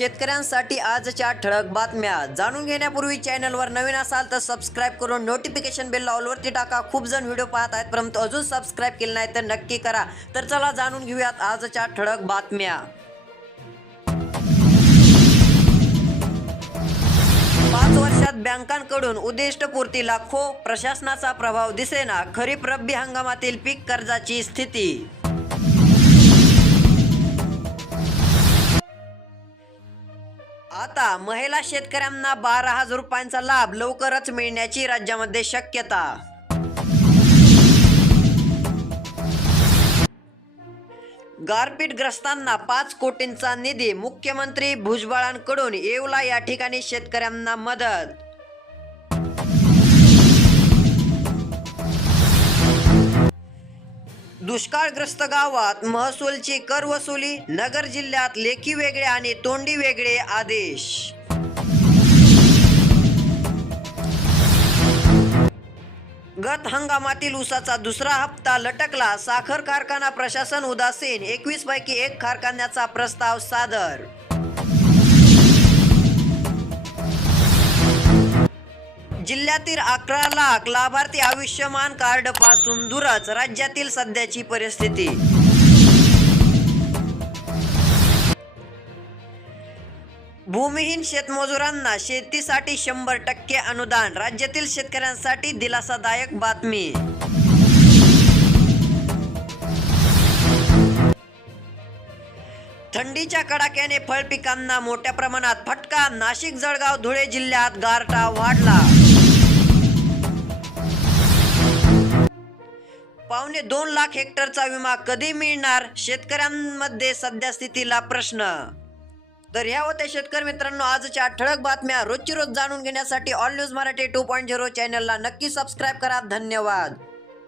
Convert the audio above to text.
शेतकऱ्यांसाठी आजच्या ठळक बातम्या. जाणून घेण्यापूर्वी चॅनलवर नवीन असाल तर सबस्क्राईब करून नोटिफिकेशन बेल ऑलवरती टाका. खूप जण व्हिडिओ पाहत आहेत परंतु अजून सबस्क्राईब केलं नाही तर नक्की करा. तर चला जाणून घेऊयात आजच्या ठळक बातम्या. पाच वर्षात बँकांकडून उद्दिष्टपूर्ती लाखो प्रशासनाचा प्रभाव दिसेना. खरीप रब्बी हंगामातील पीक कर्जाची स्थिती. आता महिला शेतकऱ्यांना बारा हजार रुपयांचा लाभ लवकरच मिळण्याची राज्यामध्ये शक्यता. गारपीटग्रस्तांना पाच कोटींचा निधी मुख्यमंत्री भुजबळांकडून येवला या ठिकाणी शेतकऱ्यांना मदत. दुष्काळग्रस्त गावात महसूलची कर वसुली नगर जिल्ह्यात लेखी वेगळे आणि तोंडी वेगळे आदेश. गत हंगामातील ऊसाचा दुसरा हप्ता लटकला. साखर कारखाना प्रशासन उदासीन. एकवीस पैकी एक कारखान्याचा प्रस्ताव सादर जिल्ह्यातील अकरा लाख लाभार्थी आयुष्यमान कार्डपासून दूरच राज्यातील सध्याची परिस्थिती. भूमिहीन शेतमजुरांना शेतीसाठी शंभर टक्के अनुदान राज्यातील शेतकऱ्यांसाठी दिलासादायक बातमी. थंडीच्या कडाक्याने फळपिकांना मोठ्या प्रमाणात फटका नाशिक जळगाव धुळे जिल्ह्यात गारटा वाढला. पावणे दोन लाख हेक्टरचा विमा कधी मिळणार? शेतकऱ्यांमध्ये सध्या स्थितीला प्रश्न. तर ह्या होत्या शेतकरी मित्रांनो आजच्या ठळक बातम्या. रोजची रोज जाणून घेण्यासाठी all news Marathi two point zero चॅनलला नक्की सबस्क्राईब करा. धन्यवाद.